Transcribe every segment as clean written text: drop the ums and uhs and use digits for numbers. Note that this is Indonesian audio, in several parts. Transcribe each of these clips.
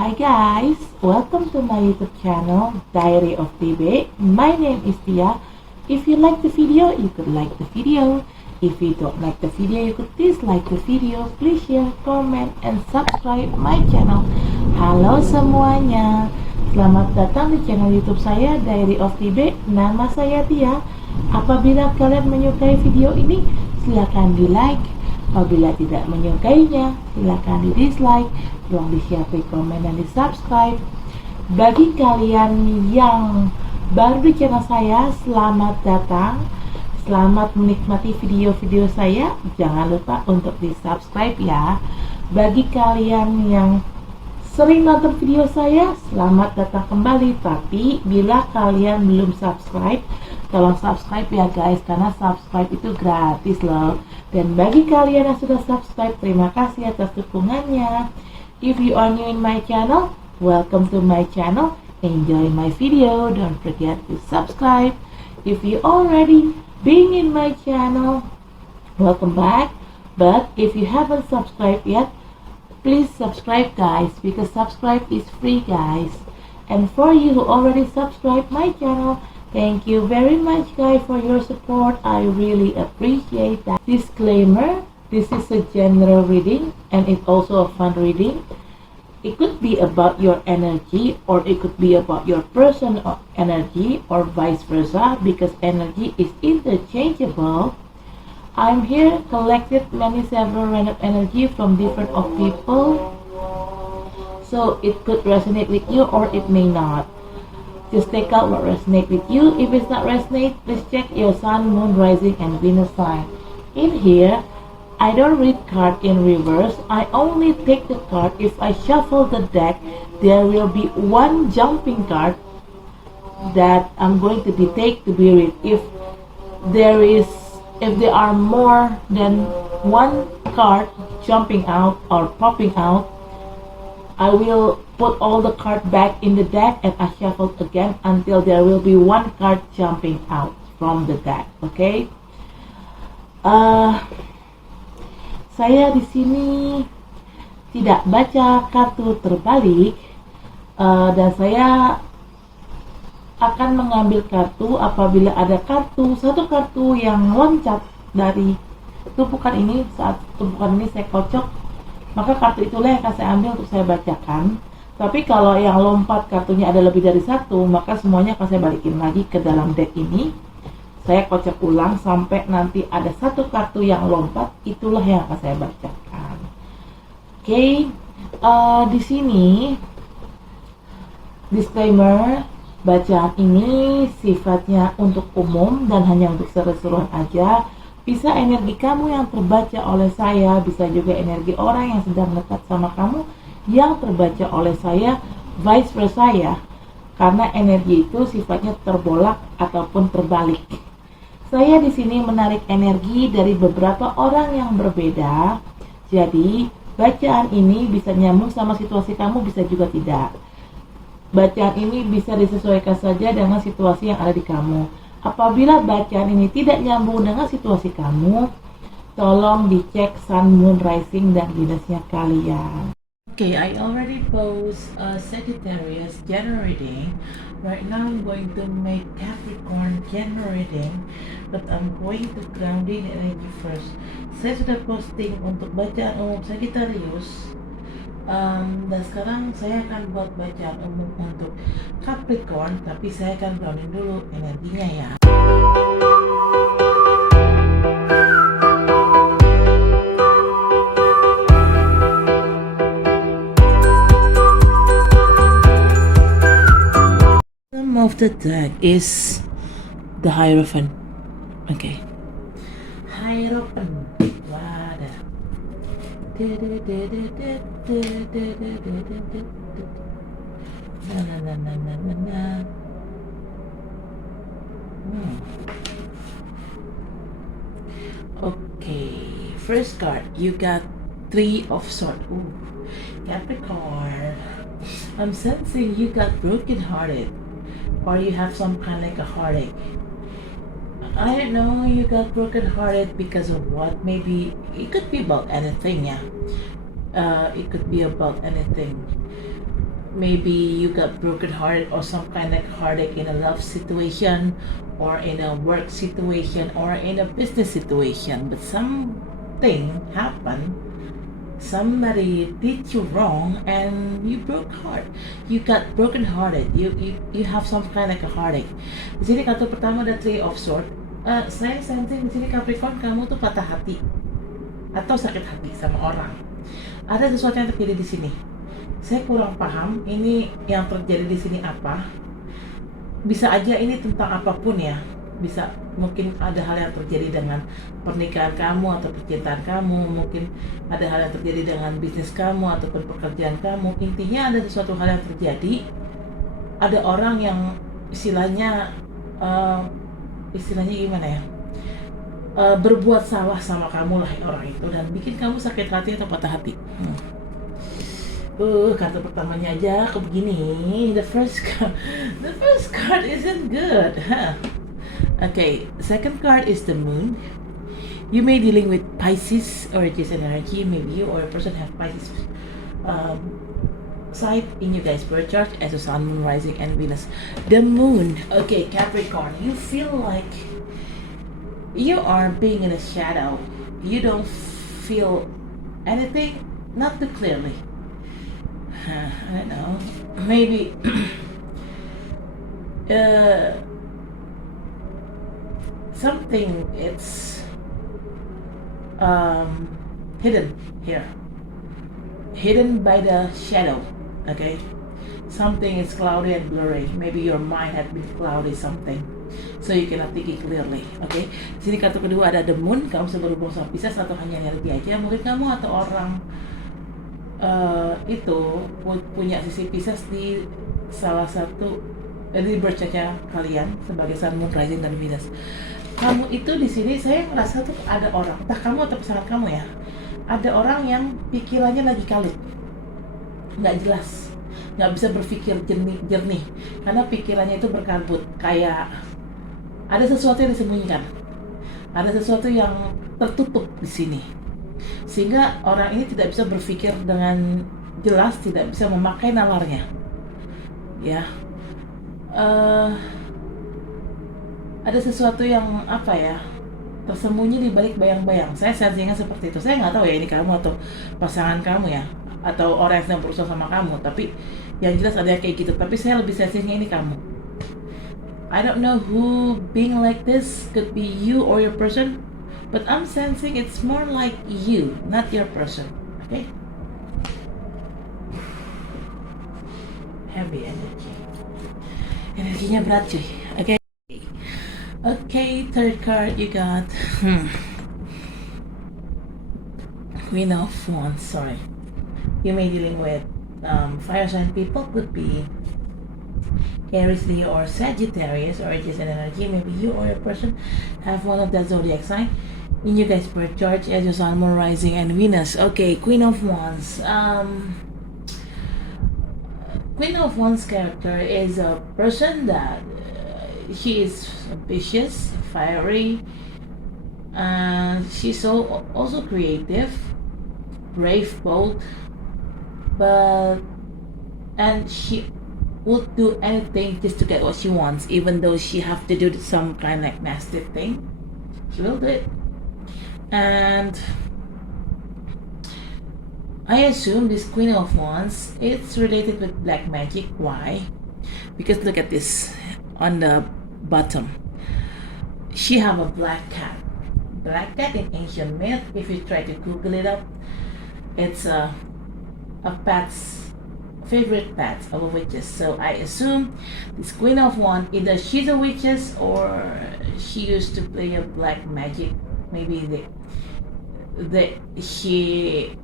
Hi guys, welcome to my YouTube channel, Diary of TB. My name is Tia. If you like the video, you could like the video. If you don't like the video, you could dislike the video. Please share, comment, and subscribe my channel. Halo semuanya, selamat datang di channel YouTube saya, Diary of TB. Nama saya Tia. Apabila kalian menyukai video ini, silakan di like. Apabila tidak menyukainya, silakan di dislike. Tolong di-share, komen, dan di-subscribe. Bagi kalian yang baru di channel saya, selamat datang. Selamat menikmati video-video saya. Jangan lupa untuk di-subscribe ya. Bagi kalian yang sering nonton video saya, selamat datang kembali. Tapi bila kalian belum subscribe, tolong subscribe ya guys, karena subscribe itu gratis loh. Dan bagi kalian yang sudah subscribe, terima kasih atas dukungannya. If you are new in my channel, welcome to my channel. Enjoy my video. Don't forget to subscribe. If you already been in my channel, welcome back. But if you haven't subscribed yet, please subscribe guys, because subscribe is free guys. And for you who already subscribed my channel, thank you very much guys for your support. I really appreciate that. Disclaimer, this is a general reading and it's also a fun reading. It could be about your energy, or it could be about your personal energy, or vice versa, because energy is interchangeable. I'm here collected several random energy from different of people, so it could resonate with you or it may not. Just take out what resonates with you. If it's not resonate, please check your sun, moon, rising, and Venus sign. In here, I don't read card in reverse. I only take the card. If I shuffle the deck, there will be one jumping card that I'm going to take to be read. If there are more than one card jumping out or popping out, I will put all the cards back in the deck and I shuffle again until there will be one card jumping out from the deck. Okay? Saya di sini tidak baca kartu terbalik, dan saya akan mengambil kartu apabila ada satu kartu yang loncat dari tumpukan ini. Saat tumpukan ini saya kocok, maka kartu itulah yang akan saya ambil untuk saya bacakan. Tapi kalau yang lompat kartunya ada lebih dari satu, maka semuanya akan saya balikin lagi ke dalam deck ini. Saya kocok ulang sampai nanti ada satu kartu yang lompat, itulah yang akan saya bacakan. Oke, di sini disclaimer, bacaan ini sifatnya untuk umum dan hanya untuk seru-seruan aja. Bisa energi kamu yang terbaca oleh saya, bisa juga energi orang yang sedang dekat sama kamu yang terbaca oleh saya, vice versa ya. Karena energi itu sifatnya terbolak ataupun terbalik. Saya di sini menarik energi dari beberapa orang yang berbeda. Jadi, bacaan ini bisa nyambung sama situasi kamu, bisa juga tidak. Bacaan ini bisa disesuaikan saja dengan situasi yang ada di kamu. Apabila bacaan ini tidak nyambung dengan situasi kamu, tolong dicek sun, moon, rising, dan Venusnya kalian. Okay, I already post Sagittarius general reading. Right now I'm going to make Capricorn general reading, but I'm going to grounding energy first. Saya sudah posting untuk bacaan umum Sagittarius, dan sekarang saya akan buat bacaan umum untuk Capricorn, tapi saya akan grounding dulu energinya ya. Of the deck is the Hierophant. Okay, Hierophant. Wadah. Okay, first card, you got Three of Swords. Ooh, Capricorn. I'm sensing you got broken-hearted, or you have some kind of like a heartache. I don't know, you got broken-hearted because of what? Maybe it could be about anything, yeah. It could be about anything. maybe you got broken heart or some kind of heartache in a love situation or in a work situation or in a business situation, but something happened, somebody did you wrong and you broke heart, you got broken hearted, you have some kind of a heartache. Di sini kartu pertama ada Three of Swords. Saya sensing di sini Capricorn, kamu tuh patah hati atau sakit hati sama orang. Ada sesuatu yang terjadi di sini. Saya kurang paham ini yang terjadi di sini apa. Bisa aja ini tentang apapun ya. Bisa mungkin ada hal yang terjadi dengan pernikahan kamu atau percintaan kamu, mungkin ada hal yang terjadi dengan bisnis kamu ataupun pekerjaan kamu. Intinya ada sesuatu hal yang terjadi. Ada orang yang istilahnya gimana ya, berbuat salah sama kamu lah orang itu dan bikin kamu sakit hati atau patah hati. Kartu pertamanya aja kok begini. The first card isn't good. Okay, second card is the Moon. You may dealing with Pisces or Aries energy. Maybe you or a person have Pisces side in you guys birth chart as a Sun, Moon, Rising, and Venus. The Moon. Okay, Capricorn, you feel like you are being in a shadow. You don't feel anything, not too clearly. I don't know. Maybe something it's hidden here, hidden by the shadow. Okay, something is cloudy and blurry. Maybe your mind had been cloudy something, so you cannot think it clearly. Okay, di sini kartu kedua ada the Moon. Kamu bisa berhubung sama Pisces atau hanya energi aja. Mungkin kamu atau orang itu punya sisi Pisces di salah satu di birth chart kalian sebagai Sun, Moon, Rising, dan Venus. Kamu itu di sini saya merasa tuh ada orang, entah kamu atau pasangan kamu ya, ada orang yang pikirannya lagi kalut, nggak jelas, nggak bisa berpikir jernih karena pikirannya itu berkabut, kayak ada sesuatu yang disembunyikan, ada sesuatu yang tertutup di sini, sehingga orang ini tidak bisa berpikir dengan jelas, tidak bisa memakai nalarnya, ya. Ada sesuatu yang apa ya, tersembunyi di balik bayang-bayang. Saya sensingnya seperti itu. Saya nggak tahu ya ini kamu atau pasangan kamu ya, atau orang yang sedang berusaha sama kamu. Tapi yang jelas ada kayak gitu. Tapi saya lebih sensingnya ini kamu. I don't know who being like this, could be you or your person, but I'm sensing it's more like you, not your person. Okay? Heavy energy. Energinya berat cuy. Okay. Okay, third card you got Queen of Wands. Sorry, you may dealing with fire sign people, could be Aries, Leo, or Sagittarius, or Aries and energy. Maybe you or your person have one of that zodiac sign in you guys birth chart as your Sun, Moon, Rising, and Venus. Okay, Queen of Wands. Queen of Wands character is a person that she is ambitious, fiery, and she's also creative, brave, bold, and she would do anything just to get what she wants, even though she have to do some kind of like nasty thing. She will do it, and I assume this Queen of Wands, it's related with black magic. Why? Because look at this on the bottom. She have a black cat. Black cat in ancient myth, if you try to Google it up, it's a pet's favorite pet of a witches. So I assume this Queen of Wands, either she's a witches or she used to play a black magic. Maybe she,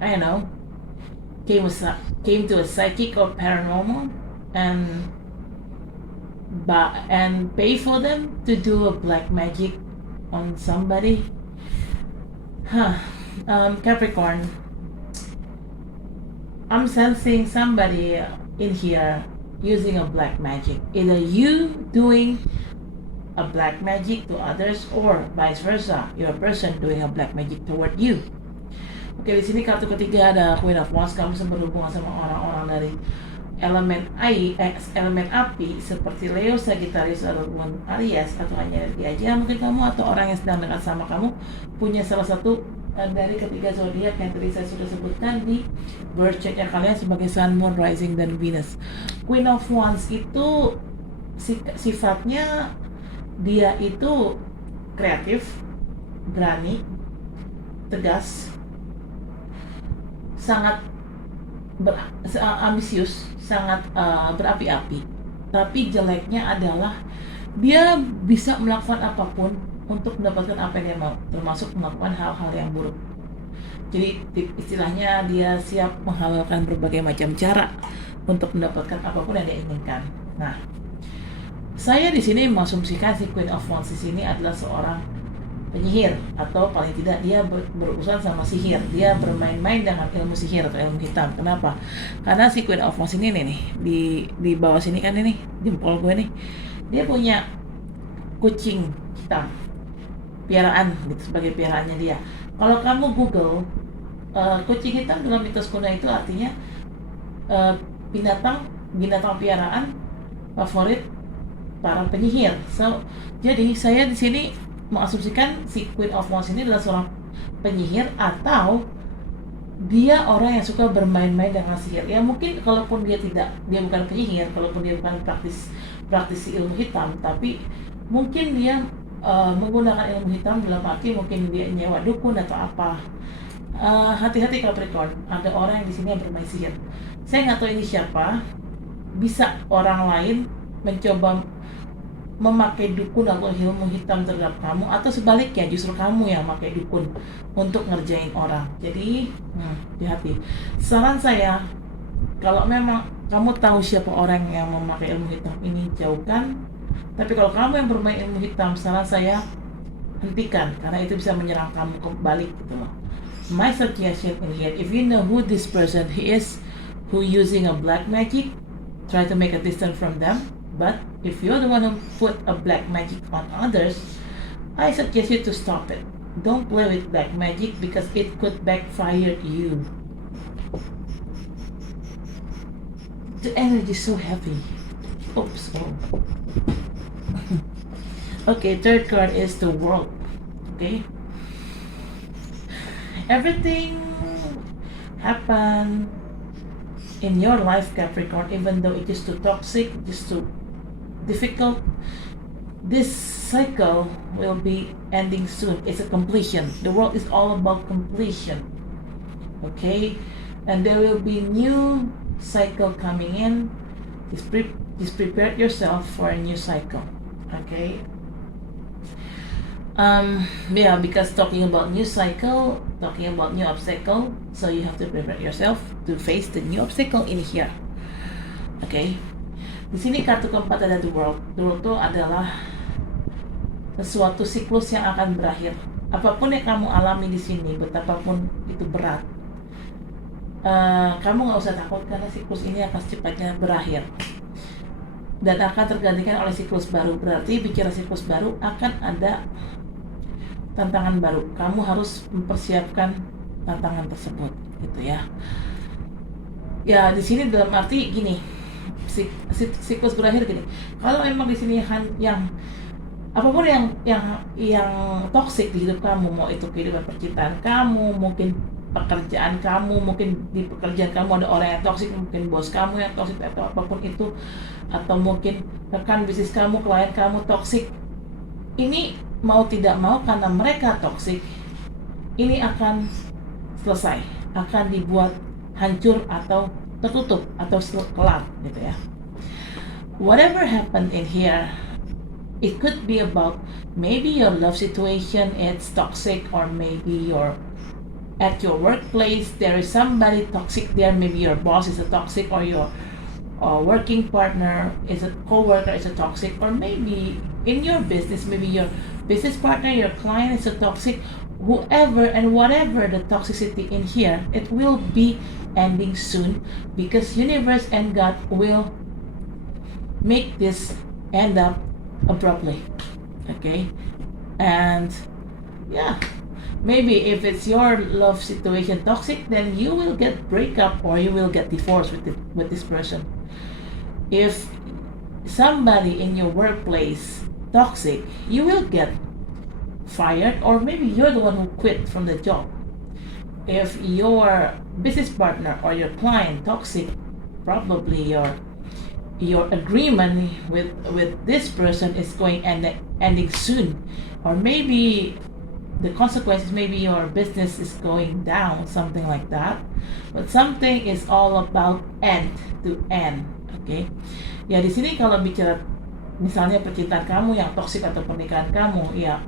I don't know, came to a psychic or paranormal and pay for them to do a black magic on somebody. Capricorn, I'm sensing somebody in here using a black magic. Either you doing a black magic to others or vice versa. You're a person doing a black magic toward you. Oke, di sini kartu ketiga ada Queen of Wands. Kamu bisa berhubungan sama orang-orang dari elemen elemen api seperti Leo, Sagittarius, ataupun Aries, atau hanya dia aja mungkin kamu atau orang yang sedang dekat sama kamu punya salah satu dari ketiga zodiak yang tadi saya sudah sebutkan di birth chart kalian sebagai Sun, Moon, Rising, dan Venus. Queen of Wands itu sifatnya dia itu kreatif, berani, tegas, sangat ambisius, sangat berapi-api. Tapi jeleknya adalah dia bisa melakukan apapun untuk mendapatkan apa yang dia mau, termasuk melakukan hal-hal yang buruk. Jadi istilahnya dia siap menghalalkan berbagai macam cara untuk mendapatkan apapun yang dia inginkan. Nah, saya di sini mengasumsikan si Queen of Wands di sini adalah seorang penyihir, atau paling tidak dia berurusan sama sihir. Dia bermain-main dengan ilmu sihir atau ilmu hitam. Kenapa? Karena si Queen of Wands ini nih di bawah sini kan ini jempol gue nih, dia punya kucing hitam piaraan gitu sebagai piaraannya dia. Kalau kamu Google kucing hitam dalam mitos kuno itu artinya binatang piaraan favorit para penyihir. Jadi saya di sini mengasumsikan si Queen of Wands ini adalah seorang penyihir, atau dia orang yang suka bermain-main dengan sihir. Ya mungkin kalaupun dia bukan penyihir, kalaupun dia bukan praktisi ilmu hitam, tapi mungkin dia menggunakan ilmu hitam dalam arti mungkin dia nyewa dukun atau apa. Hati-hati Capricorn, ada orang yang di sini yang bermain sihir. Saya nggak tahu ini siapa. Bisa orang lain mencoba memakai dukun atau ilmu hitam terhadap kamu, atau sebaliknya justru kamu yang memakai dukun untuk ngerjain orang. Jadi hati-hati. Saran saya, kalau memang kamu tahu siapa orang yang memakai ilmu hitam ini, jauhkan. Tapi kalau kamu yang bermain ilmu hitam, saran saya hentikan, karena itu bisa menyerang kamu kembali gitu loh. My suggestion in here, if you know who this person is, who using a black magic, try to make a distance from them. But if you're the one who put a black magic on others, I suggest you to stop it. Don't play with black magic because it could backfire you. The energy is so heavy. Oops. Oh. Okay, third card is the World. Okay. Everything happen in your life, Capricorn, even though it is too toxic, just too difficult, this cycle will be ending soon. It's a completion. The world is all about completion. Okay, and there will be new cycle coming in. Just prepare yourself for a new cycle. Okay. Yeah, because talking about new cycle, talking about new obstacle, so you have to prepare yourself to face the new obstacle in here. Okay. Di sini kartu keempat ada The World. The World itu adalah sesuatu siklus yang akan berakhir. Apapun yang kamu alami di sini, betapapun itu berat, kamu nggak usah takut karena siklus ini akan secepatnya berakhir dan akan tergantikan oleh siklus baru. Berarti bicara siklus baru, akan ada tantangan baru. Kamu harus mempersiapkan tantangan tersebut, gitu ya. Ya di sini dalam arti gini. Siklus berakhir gini. Kalau memang di sini yang apapun yang toksik di hidup kamu, mau itu kehidupan percintaan kamu, mungkin pekerjaan kamu, mungkin di pekerjaan kamu ada orang yang toksik, mungkin bos kamu yang toksik atau apapun itu, atau mungkin rekan bisnis kamu, klien kamu toksik. Ini mau tidak mau karena mereka toksik, ini akan selesai, akan dibuat hancur atau tertutup atau kelar gitu ya. Whatever happened in here, it could be about maybe your love situation it's toxic, or maybe you're at your workplace there is somebody toxic there. Maybe your boss is a toxic, or your working partner is a co-worker is a toxic, or maybe in your business, maybe your business partner, your client is a toxic. Whoever and whatever the toxicity in here, it will be ending soon, because universe and God will make this end up abruptly. Okay, and yeah, maybe if it's your love situation toxic, then you will get breakup or you will get divorced with this person. If somebody in your workplace toxic, you will get fired, or maybe you're the one who quit from the job. If your business partner or your client toxic, probably your agreement with this person is going ending soon, or maybe the consequences, maybe your business is going down, something like that. But something is all about end to end. Okay, ya di sini kalau bicara misalnya percintaan kamu yang toksik atau pernikahan kamu, ya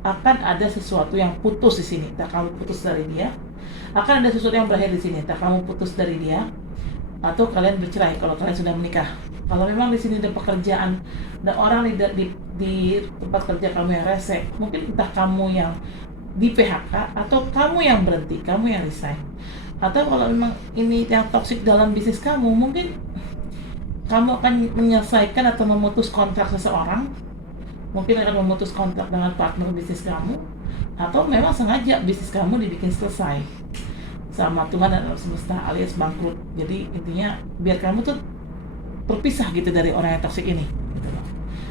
akan ada sesuatu yang putus di sini. Tak kamu putus dari dia, akan ada sesuatu yang berakhir di sini. Tak kamu putus dari dia, atau kalian bercerai kalau kalian sudah menikah. Kalau memang di sini ada pekerjaan dan orang di tempat kerja kamu yang rese, mungkin entah kamu yang di PHK atau kamu yang berhenti, kamu yang resign. Atau kalau memang ini yang toksik dalam bisnis kamu, mungkin kamu akan menyelesaikan atau memutus kontrak seseorang, mungkin akan memutus kontrak dengan partner bisnis kamu, atau memang sengaja bisnis kamu dibikin selesai sama Tuhan dan alam semesta alias bangkrut. Jadi intinya biar kamu tuh terpisah gitu dari orang yang toxic ini gitu loh.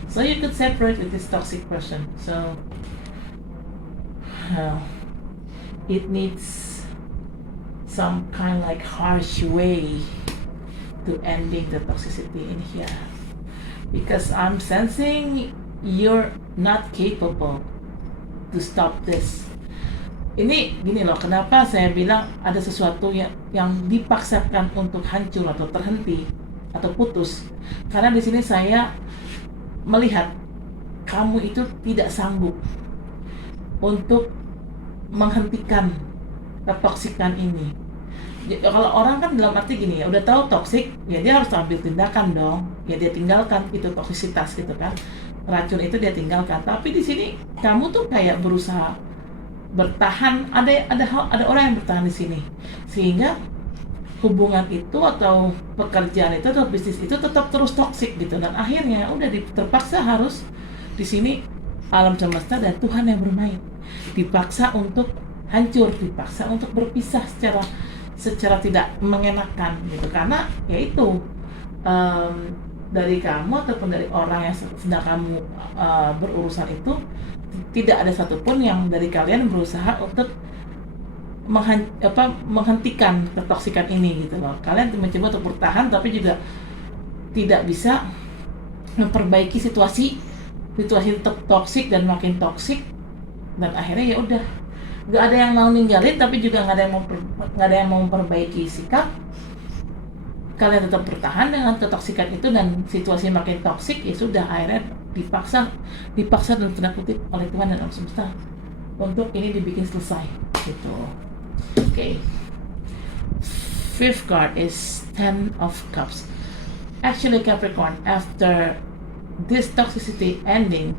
So you could separate with this toxic person. So it needs some kind like harsh way to ending the toxicity in here, because I'm sensing you're not capable to stop this. Ini gini loh, kenapa saya bilang ada sesuatu yang dipaksakan untuk hancur atau terhenti atau putus, karena di sini saya melihat kamu itu tidak sanggup untuk menghentikan ketoksikan ini. Kalau orang kan dalam arti gini ya, udah tahu toksik ya dia harus ambil tindakan dong, ya dia tinggalkan itu toksisitas gitu kan, racun itu dia tinggalkan. Tapi di sini kamu tuh kayak berusaha bertahan, ada orang yang bertahan di sini, sehingga hubungan itu atau pekerjaan itu atau bisnis itu tetap terus toksik gitu, dan akhirnya udah terpaksa harus di sini alam semesta dan Tuhan yang bermain, dipaksa untuk hancur, dipaksa untuk berpisah secara tidak mengenakan gitu, karena yaitu dari kamu ataupun dari orang yang sedang kamu berurusan itu tidak ada satupun yang dari kalian berusaha untuk menghentikan ketoksikan ini gitu loh. Kalian mencoba untuk bertahan tapi juga tidak bisa memperbaiki situasi tetap toksik dan makin toksik, dan akhirnya ya udah nggak ada yang mau ninggalin tapi juga nggak ada yang mau memperbaiki sikap. Kalian tetap bertahan dengan ketoksikan itu dan situasi makin toksik, ya sudah akhirnya dipaksa dan tanda kutip oleh Tuhan dan alam semesta untuk ini dibikin selesai gitu. Okay. Fifth card is Ten of Cups. Actually, Capricorn, after this toxicity ending,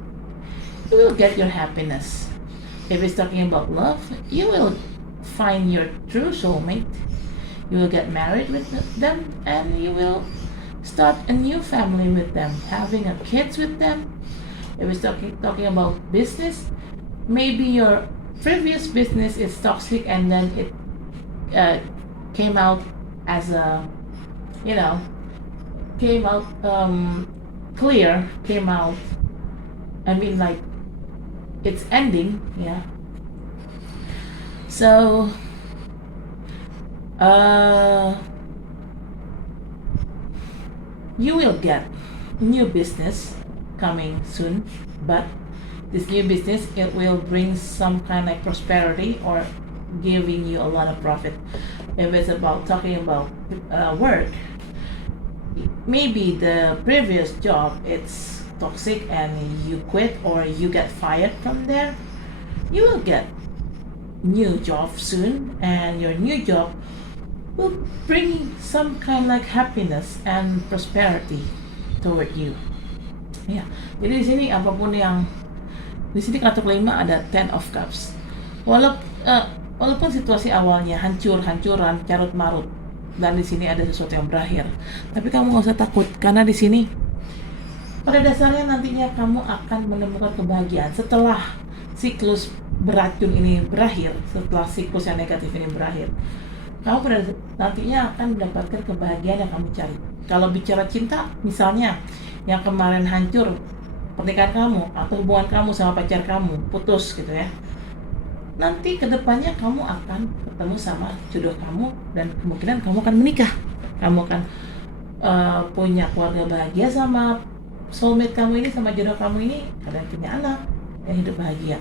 you will get your happiness. If it's talking about love, you will find your true soulmate. You will get married with them, and you will start a new family with them, having a kids with them. If it's talking about business, maybe your previous business is toxic and then it came out as a, came out clear, like it's ending, yeah. So you will get new business coming soon, but this new business, it will bring some kind of prosperity or giving you a lot of profit. If it's talking about work, maybe the previous job it's toxic and you quit or you get fired from there, you will get new job soon, and your new job will bring some kind of like happiness and prosperity toward you. Ya, jadi di sini apapun yang di sini kartu kelima ada Ten of Cups. Walaupun situasi awalnya hancuran, carut marut, dan di sini ada sesuatu yang berakhir, tapi kamu nggak usah takut, karena di sini pada dasarnya nantinya kamu akan menemukan kebahagiaan setelah siklus beracun ini berakhir, setelah siklus yang negatif ini berakhir, kamu pada nantinya akan mendapatkan kebahagiaan yang kamu cari. Kalau bicara cinta, misalnya yang kemarin hancur pernikahan kamu atau hubungan kamu sama pacar kamu putus gitu ya, nanti kedepannya kamu akan ketemu sama jodoh kamu dan kemungkinan kamu akan menikah, kamu akan punya keluarga bahagia sama soulmate kamu ini, sama jodoh kamu ini, kalian punya anak dan hidup bahagia.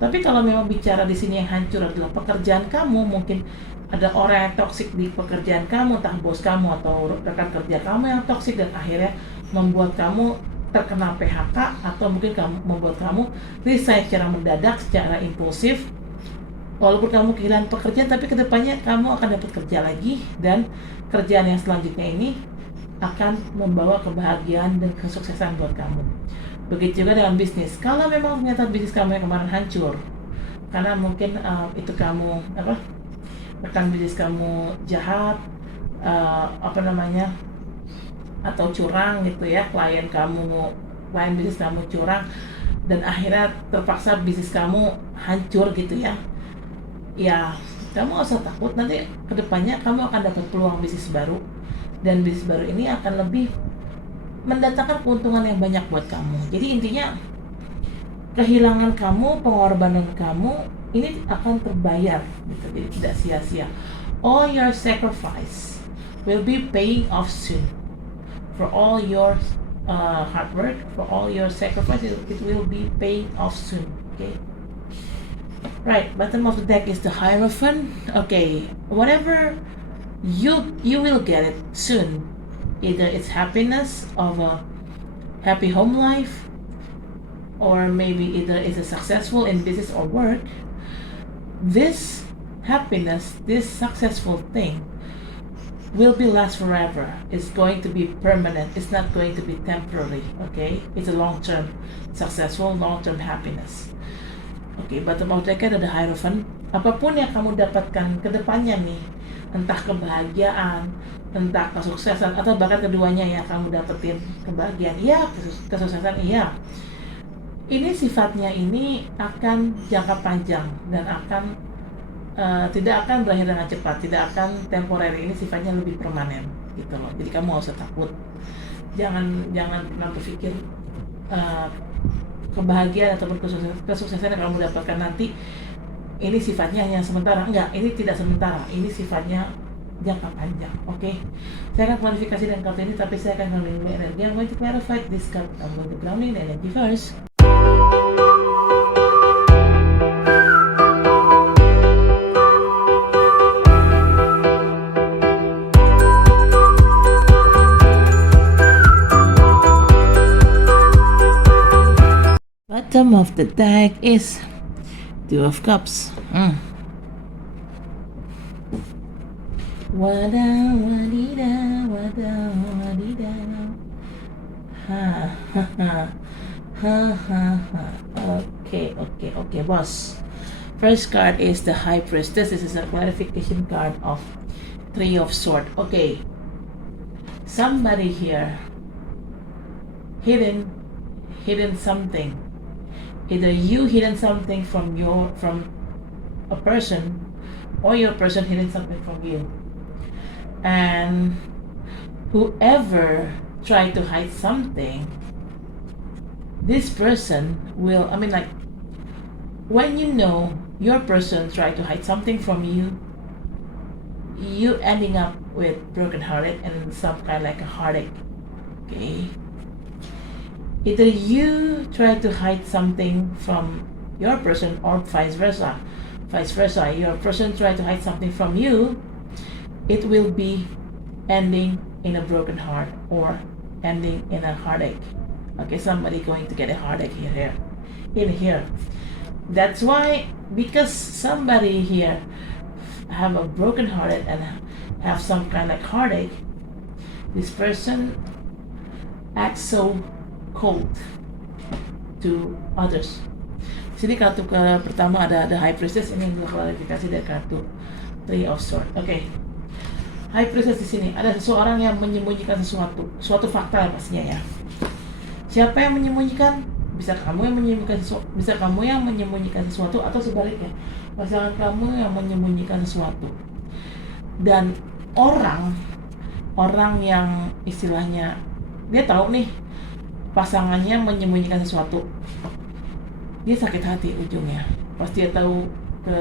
Tapi kalau memang bicara di sini yang hancur adalah pekerjaan kamu, mungkin ada orang yang toksik di pekerjaan kamu, entah bos kamu atau rekan kerja kamu yang toksik dan akhirnya membuat kamu terkena PHK, atau mungkin membuat kamu resign secara mendadak, secara impulsif. Walaupun kamu kehilangan pekerjaan, tapi kedepannya kamu akan dapat kerja lagi, dan kerjaan yang selanjutnya ini akan membawa kebahagiaan dan kesuksesan buat kamu. Begitu juga dengan bisnis. Kalau memang ternyata bisnis kamu yang kemarin hancur karena mungkin itu kamu rekan bisnis kamu jahat, atau curang gitu ya, klien bisnis kamu curang, dan akhirnya terpaksa bisnis kamu hancur gitu ya, kamu gak usah takut, nanti kedepannya kamu akan dapat peluang bisnis baru, dan bisnis baru ini akan lebih mendatangkan keuntungan yang banyak buat kamu. Jadi intinya, kehilangan kamu, pengorbanan kamu ini akan terbayar gitu, jadi tidak sia-sia. All your sacrifice will be paying off soon. For all your hard work, for all your sacrifice, it will be paying off soon. Okay. Right, bottom of the deck is the Hierophant. Okay, whatever you will get it soon. Either it's happiness of a happy home life, or maybe either it's a successful in business or work. This happiness, this successful thing will be last forever. It's going to be permanent. It's not going to be temporary. Okay, it's a long-term successful, long-term happiness. Okay, bottom of the deck ada Hierophant. Apapun yang kamu dapatkan ke depannya nih, entah kebahagiaan, entah kesuksesan, atau bahkan keduanya ya, kamu dapetin kebahagiaan, iya, kesuksesan, iya. Ini sifatnya ini akan jangka panjang dan akan tidak akan berakhir dengan cepat, tidak akan temporer. Ini sifatnya lebih permanen gitu loh. Jadi kamu gak usah takut. Jangan pernah berpikir kebahagiaan ataupun kesuksesan yang kamu dapatkan nanti ini sifatnya hanya sementara. Enggak, ini tidak sementara. Ini sifatnya jangka panjang. Oke. Saya akan klarifikasi dengan kartu ini, tapi saya akan grounding energi. I'm going to clarify this card. I'm going to grounding energy first. Bottom of the deck is Two of Cups. Wada wadida wada wadida. Ha ha ha ha ha ha. Okay, boss. First card is the High Priestess. This is a clarification card of Three of Swords. Okay, somebody here hidden something. Either you hidden something from a person, or your person hidden something from you. And whoever tried to hide something, this person will, when you know your person tried to hide something from you, you ending up with broken-hearted and some kind of like a heartache. Okay. Either you try to hide something from your person, or vice versa. Your person try to hide something from you, it will be ending in a broken heart or ending in a heartache. Okay, somebody going to get a heartache in here. That's why, because somebody here have a broken hearted and have some kind of heartache, this person acts so cold to others. Sini kartu pertama ada High Priestess. Ini yang klarifikasi dari kartu Three of Swords. Oke. High Priestess di sini ada seseorang yang menyembunyikan suatu fakta pastinya ya. Siapa yang menyembunyikan? bisa kamu yang menyembunyikan sesuatu atau sebaliknya, pasangan kamu yang menyembunyikan sesuatu. Dan orang yang istilahnya dia tahu nih pasangannya menyembunyikan sesuatu, dia sakit hati ujungnya. Pas dia tahu ke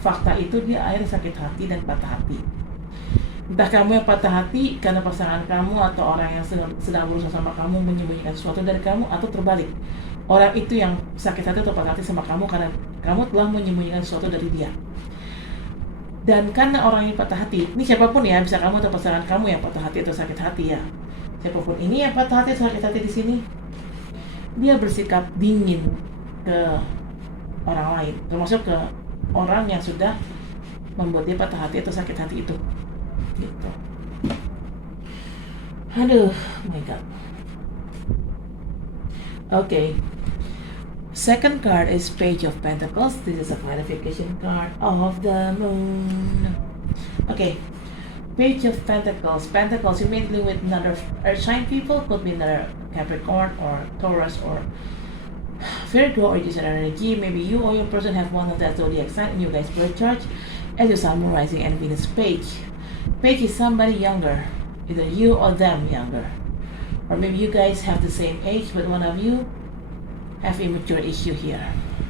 fakta itu, dia akhirnya sakit hati dan patah hati. Entah kamu yang patah hati karena pasangan kamu atau orang yang sedang berusaha sama kamu menyembunyikan sesuatu dari kamu, atau terbalik, orang itu yang sakit hati atau patah hati sama kamu karena kamu telah menyembunyikan sesuatu dari dia. Dan karena orang yang patah hati, ini siapapun ya, bisa kamu atau pasangan kamu yang patah hati atau sakit hati ya, siapapun ini yang patah hati atau sakit hati di sini, dia bersikap dingin ke orang lain, termasuk ke orang yang sudah membuat dia patah hati atau sakit hati itu. Gitu. Aduh, oh my god. Okay. Second card is Page of Pentacles. This is a clarification card of the moon. Okay. Page of Pentacles. Pentacles, you may deal with another earth sign people, could be another Capricorn or Taurus or Virgo or Diesel energy. Maybe you or your person have one of that zodiac sign in your guys' birth chart as your Sun, Moon, Rising, and Venus page. Page is somebody younger, either you or them younger, or maybe you guys have the same age, but one of you have immature issue here.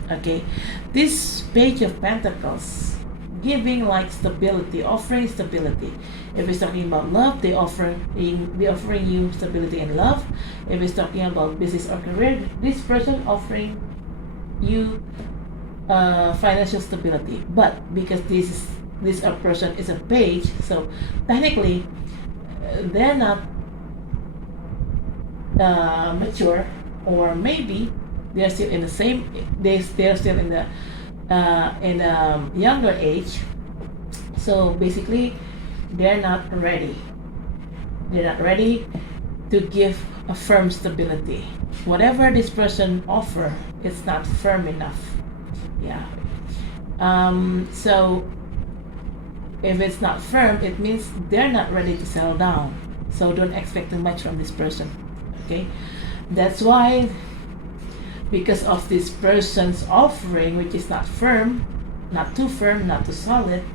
Okay, this Page of Pentacles giving like stability, offering stability. If it's talking about love, they offering you stability and love. If it's talking about business or career, this person offering you financial stability. But because this person is a page, so technically they're not mature, or maybe they're still in the same. They're still in the younger age. So basically, they're not ready. They're not ready to give a firm stability. Whatever this person offer, it's not firm enough. Yeah. So if it's not firm, it means they're not ready to settle down. So don't expect too much from this person. Okay, that's why, because of this person's offering, which is not firm, not too firm, not too solid,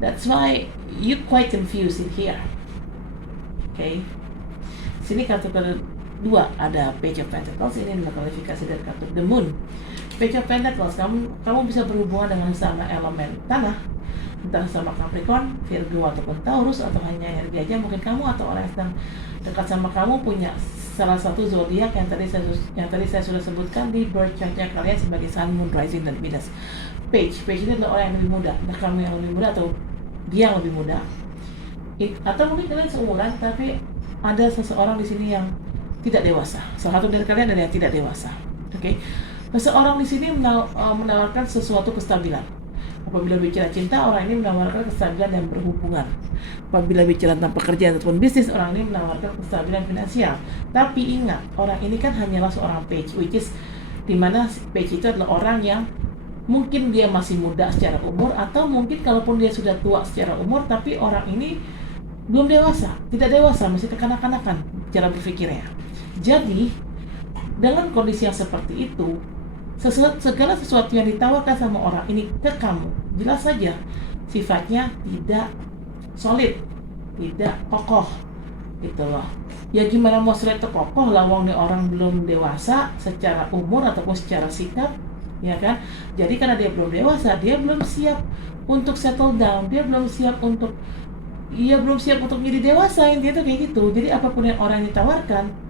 that's why you quite confused in here. Okay, sini kartu kedua ada Page of Pentacles. Ini adalah kualifikasi dari kartu The Moon. Page of Pentacles, kamu bisa berhubungan dengan sama elemen tanah, entah sama Capricorn, Virgo, ataupun Taurus, atau hanya energi aja. Mungkin kamu atau orang yang sedang dekat sama kamu punya salah satu zodiak yang tadi saya sudah sebutkan di birth chart-nya kalian sebagai Sun, Moon, Rising, dan Venus. Page ini adalah orang yang lebih muda, entah kamu yang lebih muda atau dia yang lebih muda, atau mungkin kalian seumuran, tapi ada seseorang di sini yang tidak dewasa. Salah satu dari kalian ada yang tidak dewasa. Oke, seseorang di sini menawarkan sesuatu kestabilan. Apabila bicara cinta, orang ini menawarkan kestabilan dan berhubungan. Apabila bicara tentang pekerjaan ataupun bisnis, orang ini menawarkan kestabilan finansial. Tapi ingat, orang ini kan hanyalah seorang page, which is dimana page itu adalah orang yang mungkin dia masih muda secara umur, atau mungkin kalaupun dia sudah tua secara umur, tapi orang ini belum dewasa, tidak dewasa, masih kekanak-kanakan cara berpikirnya. Jadi dengan kondisi yang seperti itu, segala sesuatu yang ditawarkan sama orang ini ke kamu, jelas saja sifatnya tidak solid, tidak kokoh, gitu loh. Ya gimana mau solid atau kokoh, lawang nih orang belum dewasa secara umur ataupun secara sikap, ya kan? Jadi karena dia belum dewasa, dia belum siap untuk settle down, dia belum siap untuk jadi dewasa, intinya tuh kayak gitu. Jadi apapun yang orang ditawarkan,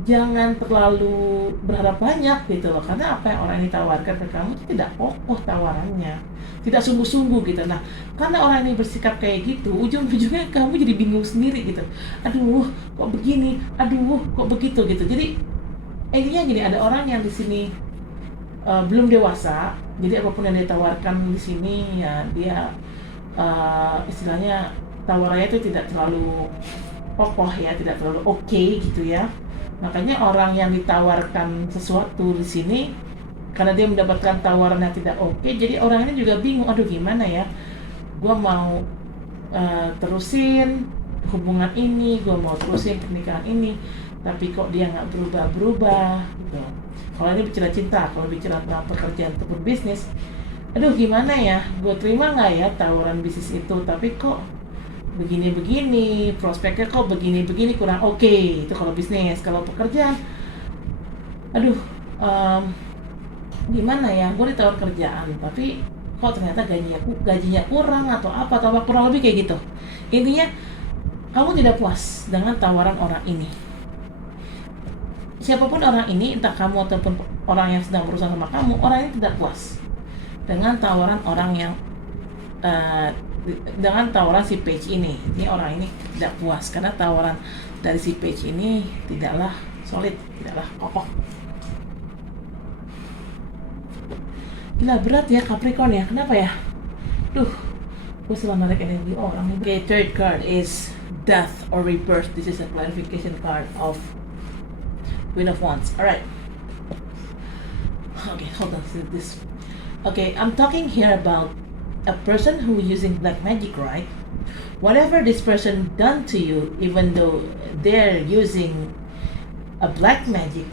jangan terlalu berharap banyak gitu loh, karena apa yang orang ini tawarkan ke kamu itu tidak kokoh tawarannya, tidak sungguh-sungguh gitu. Nah, karena orang ini bersikap kayak gitu, ujung-ujungnya kamu jadi bingung sendiri gitu. Aduh, kok begini? Aduh, kok begitu gitu. Jadi intinya gini, ada orang yang di sini belum dewasa. Jadi apapun yang ditawarkan di sini ya dia istilahnya tawarannya itu tidak terlalu kokoh ya, tidak terlalu oke gitu ya. Makanya orang yang ditawarkan sesuatu di sini, karena dia mendapatkan tawaran yang tidak oke, jadi orang ini juga bingung, aduh gimana ya, gue mau terusin hubungan ini, gue mau terusin pernikahan ini, tapi kok dia nggak berubah-berubah gitu. Kalau ini bicara cinta, kalau bicara tentang pekerjaan ataupun bisnis, aduh gimana ya, gue terima nggak ya tawaran bisnis itu, tapi kok begini-begini, prospeknya kok begini-begini, kurang oke. Itu kalau bisnis. Kalau pekerjaan, aduh gimana ya, gue ditawar kerjaan tapi kok ternyata gajinya kurang atau apa kurang lebih kayak gitu. Intinya kamu tidak puas dengan tawaran orang ini. Siapapun orang ini, entah kamu ataupun orang yang sedang berusaha sama kamu, orang ini tidak puas dengan tawaran orang yang dengan tawaran si page ini. Ini orang ini tidak puas karena tawaran dari si page ini tidaklah solid, tidaklah kokoh. Gila berat ya Capricorn ya, kenapa ya? Duh, gue selalu narik energi orang ini. Okay, third card is Death or Rebirth. This is a clarification card of Queen of Wands. Alright. Okay, hold on. This. Okay, I'm talking here about a person who using black magic, right? Whatever this person done to you, even though they're using a black magic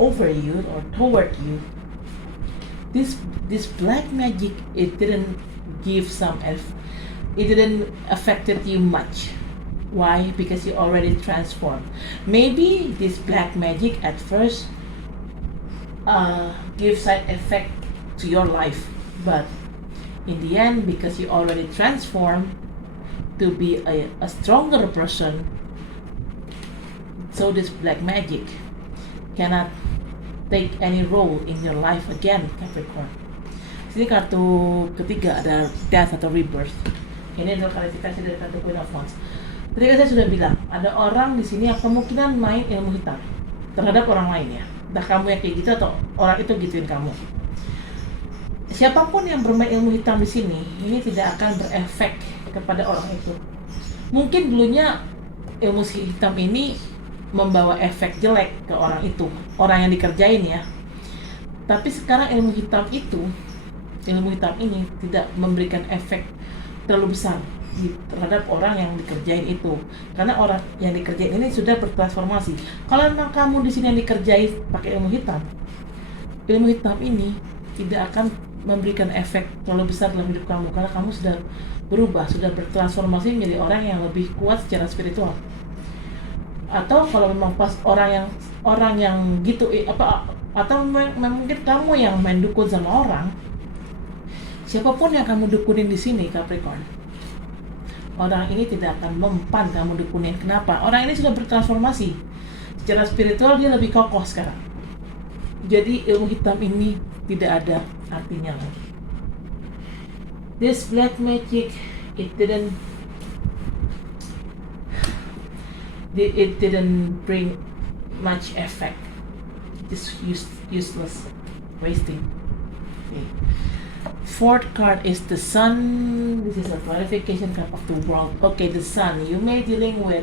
over you or toward you, this black magic, it didn't affected you much. Why? Because you already transformed. Maybe this black magic at first gives side effect to your life, but in the end, because you already transformed to be a stronger person, so this black magic cannot take any role in your life again, Capricorn. Sini kartu ketiga ada Death atau Rebirth. Ini adalah klarifikasi dari kartu Queen of Wands. Tadi saya sudah bilang, ada orang di sini yang kemungkinan main ilmu hitam terhadap orang lain ya. Entah kamu yang kayak gitu atau orang itu gituin kamu. Siapapun yang bermain ilmu hitam di sini, ini tidak akan berefek kepada orang itu. Mungkin dulunya ilmu hitam ini membawa efek jelek ke orang itu, orang yang dikerjain ya. Tapi sekarang ilmu hitam ini tidak memberikan efek terlalu besar terhadap orang yang dikerjain itu, karena orang yang dikerjain ini sudah bertransformasi. Kalau memang kamu di sini yang dikerjain pakai ilmu hitam ini tidak akan memberikan efek terlalu besar dalam hidup kamu, karena kamu sudah berubah, sudah bertransformasi menjadi orang yang lebih kuat secara spiritual. Atau kalau memang pas orang yang gitu atau mungkin kamu yang main dukun sama orang, siapapun yang kamu dukunin di sini Capricorn, orang ini tidak akan mempan kamu dukunin. Kenapa? Orang ini sudah bertransformasi secara spiritual, dia lebih kokoh sekarang. Jadi ilmu hitam ini tidak ada artinya lagi. This black magic, it didn't bring much effect. It's useless, wasting. Okay. Fourth card is the Sun. This is a clarification card of the world. Okay, the Sun. You may dealing with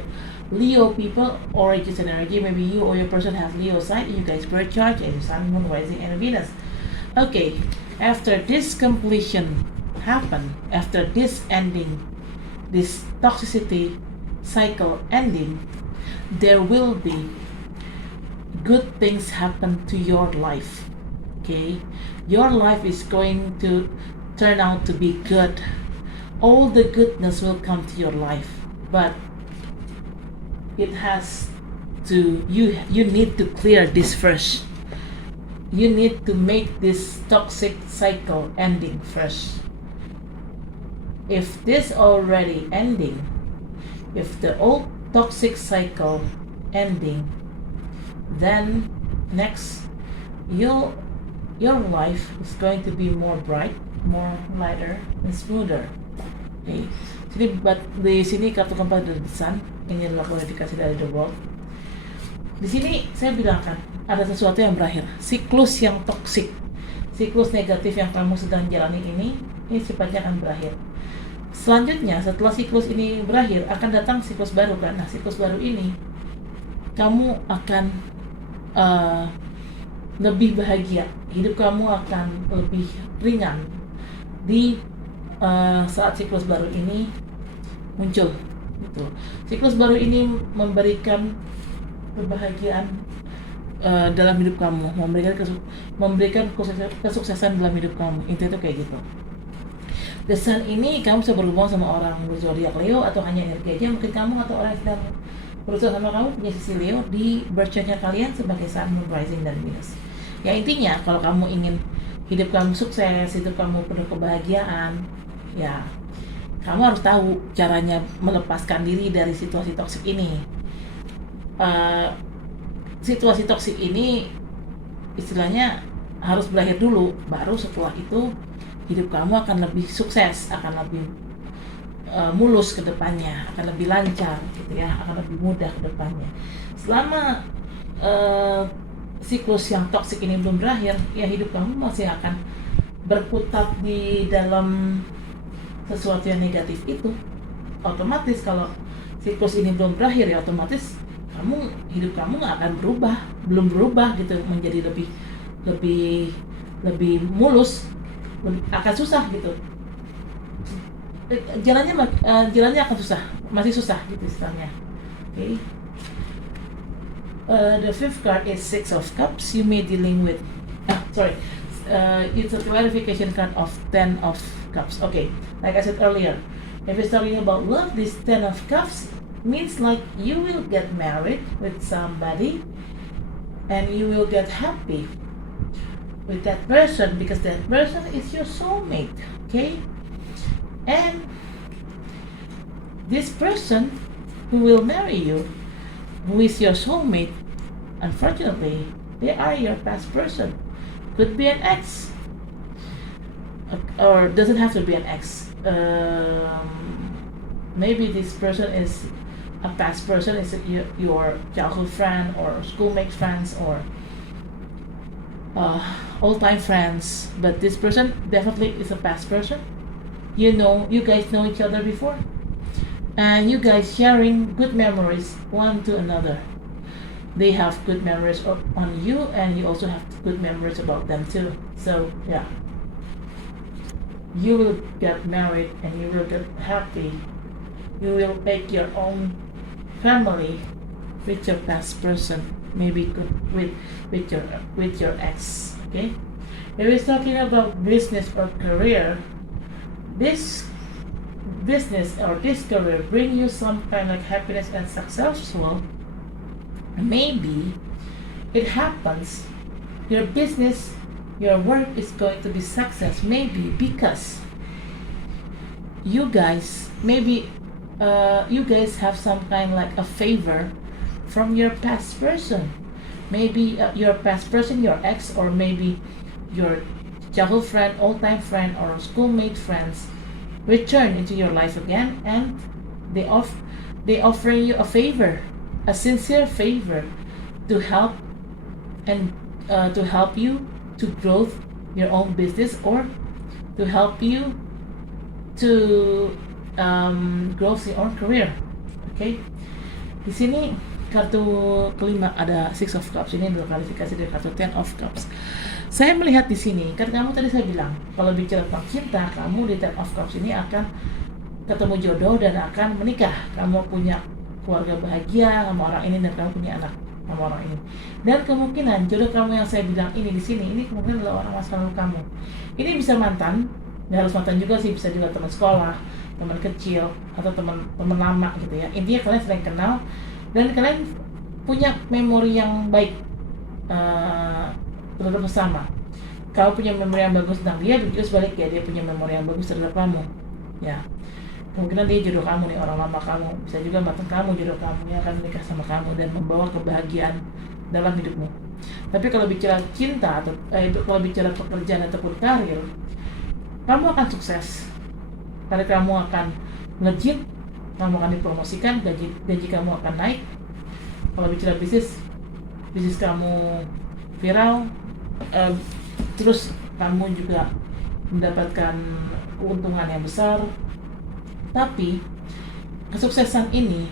Leo people or just an energy. Maybe you or your person have Leo sign. You guys birth chart and Sun, Moon, Rising, and Venus. Okay, after this completion happen, after this ending, this toxicity cycle ending, there will be good things happen to your life. Okay, your life is going to turn out to be good. All the goodness will come to your life, but it has to, you need to clear this first. You need to make this toxic cycle ending first. If this already ending, if the old toxic cycle ending, then next your life is going to be more bright, more lighter, and smoother. Okay. Jadi di sini kartu keempat dari The Sun, ini adalah klarifikasi dari The World. Di sini saya bilangkan ada sesuatu yang berakhir, siklus yang toksik, siklus negatif yang kamu sedang jalani ini sifatnya akan berakhir. Selanjutnya setelah siklus ini berakhir akan datang siklus baru kan. Nah, siklus baru ini kamu akan lebih bahagia, hidup kamu akan lebih ringan di saat siklus baru ini muncul gitu. Siklus baru ini memberikan kebahagiaan dalam hidup kamu, memberikan kesuksesan dalam hidup kamu. Intinya itu kayak gitu. The Sun ini kamu bisa berhubungan sama orang berzodiak Leo atau hanya energi aja. Mungkin kamu atau orang yang sedang berusaha sama kamu punya sisi Leo di birth chart-nya kalian sebagai Sun, Moon, Rising, dan Venus. Ya intinya kalau kamu ingin hidup kamu sukses, hidup kamu penuh kebahagiaan, ya kamu harus tahu caranya melepaskan diri dari situasi toksik ini. Situasi toksik ini istilahnya harus berakhir dulu, baru setelah itu hidup kamu akan lebih sukses, akan lebih mulus ke depannya, akan lebih lancar gitu ya, akan lebih mudah ke depannya. Selama siklus yang toksik ini belum berakhir, ya hidup kamu masih akan berkutat di dalam sesuatu yang negatif itu. Otomatis kalau siklus ini belum berakhir, ya otomatis hidup kamu nggak akan belum berubah gitu menjadi lebih mulus, akan susah gitu. Jalannya akan masih susah gitu istilahnya. Okay. The fifth card is Six of Cups. You may dealing with it's a clarification card of Ten of Cups. Okay, like I said earlier, if it's talking about love, this Ten of Cups means like you will get married with somebody and you will get happy with that person because that person is your soulmate. Okay, and this person who will marry you, who is your soulmate, unfortunately they are your past person. Could be an ex, or doesn't have to be an ex. Maybe this person is a past person, is your childhood friend or schoolmate friends or old-time friends, but this person definitely is a past person. You guys know each other before, and you guys sharing good memories one to another. They have good memories on you, and you also have good memories about them too. So yeah, you will get married and you will get happy. You will make your own family with your past person, maybe with your ex. Okay, if we're talking about business or career, this business or this career bring you some kind of happiness and successful. Maybe it happens your business, your work is going to be success, maybe because you guys have some kind like a favor from your past person. Maybe your past person, your ex, or maybe your childhood friend, old-time friend, or schoolmate friends return into your life again, and they offering you a favor, a sincere favor to help you to grow your own business, or to help you to grow your own career. Okay, di sini kartu kelima ada Six of Cups. Ini adalah klarifikasi dari kartu Ten of Cups. Saya melihat di sini, kan kamu tadi saya bilang kalau bicara tentang cinta, kamu di Ten of Cups ini akan ketemu jodoh dan akan menikah. Kamu punya keluarga bahagia sama orang ini dan kamu punya anak sama orang ini. Dan kemungkinan jodoh kamu yang saya bilang ini di sini, ini kemungkinan adalah orang masa lalu kamu. Ini bisa mantan, nggak harus mantan juga sih, bisa juga teman sekolah, teman kecil, atau teman lama gitu ya. Intinya kalian sering kenal dan kalian punya memori yang baik terhadap bersama. Kau punya memori yang bagus tentang dia, begitu sebaliknya dia punya memori yang bagus terhadap kamu. Ya, kemungkinan dia jodoh kamu nih, orang lama kamu. Bisa juga mantan kamu jodoh kamu yang akan menikah sama kamu dan membawa kebahagiaan dalam hidupmu. Tapi kalau bicara cinta atau kalau bicara pekerjaan ataupun karir, kamu akan sukses. Karir kamu akan ngejit, kamu akan dipromosikan, gaji kamu akan naik. Kalau bicara bisnis kamu viral, terus kamu juga mendapatkan keuntungan yang besar. Tapi kesuksesan ini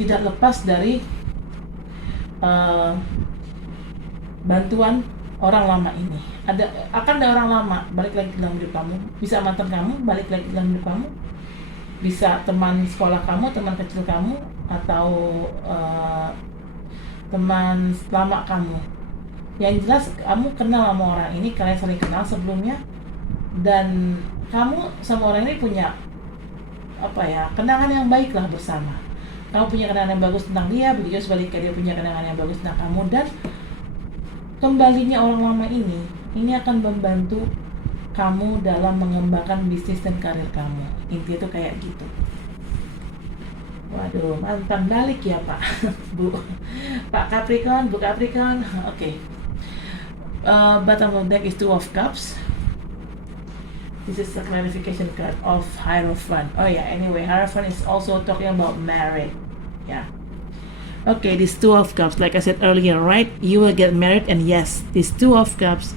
tidak lepas dari bantuan orang lama ini. Akan ada orang lama balik lagi dalam hidup kamu, bisa mantan kamu balik lagi dalam hidup kamu, bisa teman sekolah kamu, teman kecil kamu, atau teman lama kamu. Yang jelas kamu kenal sama orang ini, kalian saling kenal sebelumnya, dan kamu sama orang ini punya kenangan yang baik lah bersama. Kamu punya kenangan yang bagus tentang dia, begitu sebaliknya dia punya kenangan yang bagus tentang kamu. Dan kembalinya orang lama ini akan membantu kamu dalam mengembangkan bisnis dan karir kamu. Intinya tuh kayak gitu. Waduh, mantan balik ya Pak. Bu Pak Capricorn, Bu Capricorn. Oke. Bottom of deck is Two of Cups. This is a clarification card of Hierophant. Oh yeah, anyway, Hierophant is also talking about married. Yeah. Okay, this Two of Cups, like I said earlier, right? You will get married, and yes, this Two of Cups,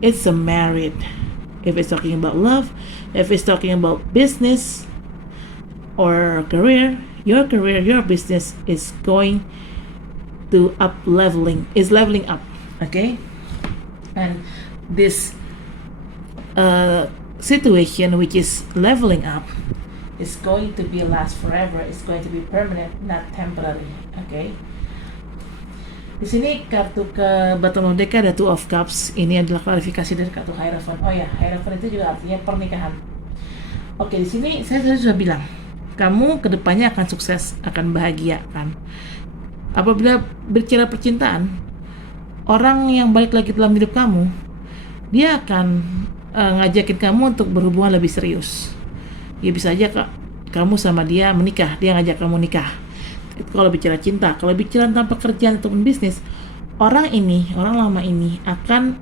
it's a married. If it's talking about love, if it's talking about business or career, your business is going to is leveling up. Okay? And this situation which is leveling up is going to be last forever. It's going to be permanent, not temporary. Okay. Di sini kartu ke bottom of deck ada Two of Cups. Ini adalah klarifikasi dari kartu Hierophant. Oh ya, Hierophant itu juga artinya pernikahan. Oke, di sini saya sudah bilang, kamu kedepannya akan sukses, akan bahagia kan. Apabila bicara percintaan, orang yang balik lagi dalam hidup kamu, dia akan ngajakin kamu untuk berhubungan lebih serius. Ya bisa aja kamu sama dia menikah, dia ngajak kamu nikah. Itu kalau bicara cinta. Kalau bicara tentang pekerjaan ataupun bisnis, orang lama ini akan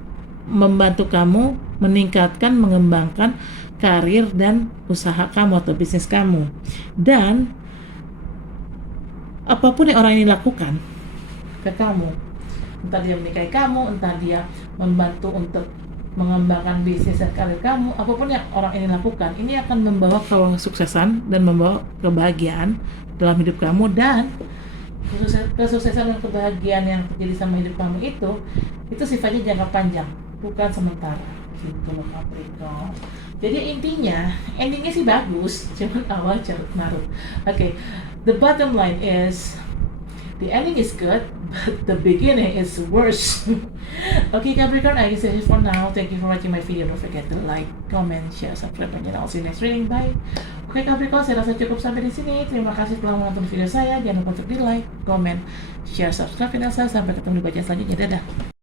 membantu kamu meningkatkan, mengembangkan karir dan usaha kamu atau bisnis kamu. Dan apapun yang orang ini lakukan ke kamu, entah dia menikahi kamu, entah dia membantu untuk mengembangkan bisnis dan karir kamu, apapun yang orang ini lakukan, ini akan membawa kesuksesan dan membawa kebahagiaan dalam hidup kamu. Dan kesuksesan dan kebahagiaan yang terjadi sama hidup kamu itu sifatnya jangka panjang, bukan sementara. Gitu loh Capricorn. Jadi intinya, endingnya sih bagus, cuman awal carut marut. Okay, the bottom line is the ending is good, but the beginning is worse. Okay, Capricorn, I guess that's it for now. Thank you for watching my video. Don't forget to like, comment, share, subscribe, and I'll see you next reading. Bye. Oke, Capricorn, saya rasa cukup sampai di sini. Terima kasih telah menonton video saya. Jangan lupa untuk di like, comment, share, subscribe channel saya. Sampai ketemu di baca selanjutnya. Dadah.